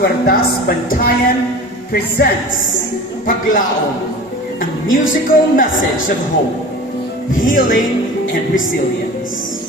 Cuerdas Bantayan presents Paglaon, a musical message of hope, healing, and resilience.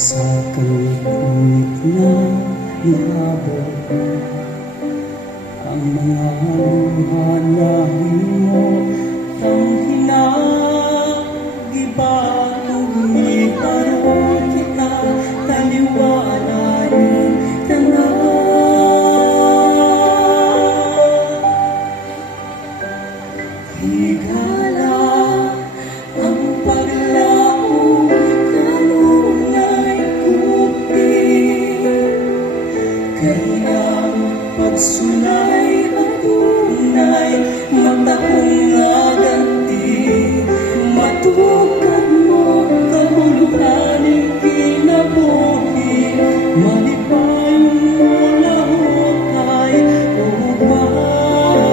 Sa kalikuit na ihabot ang mga luhalahin mo ang hinagibatog ni parong kita taliwalain ka na. Higala ang paglaong kaya pagsulay adunay matahong nga ganti matukad mo kahuluhaning kinabuhi malipayon mo lahukay ubay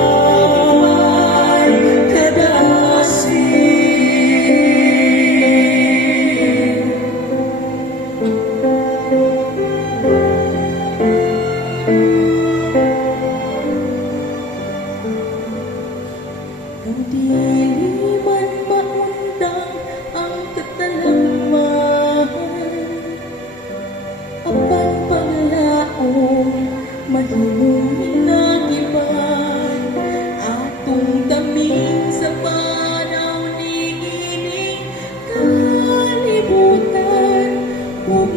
kadasi. Kung dili man maundang ang katalangman, apan panglaong mahimong hinagiban, atong daming sa panahon niining kalibutan, ug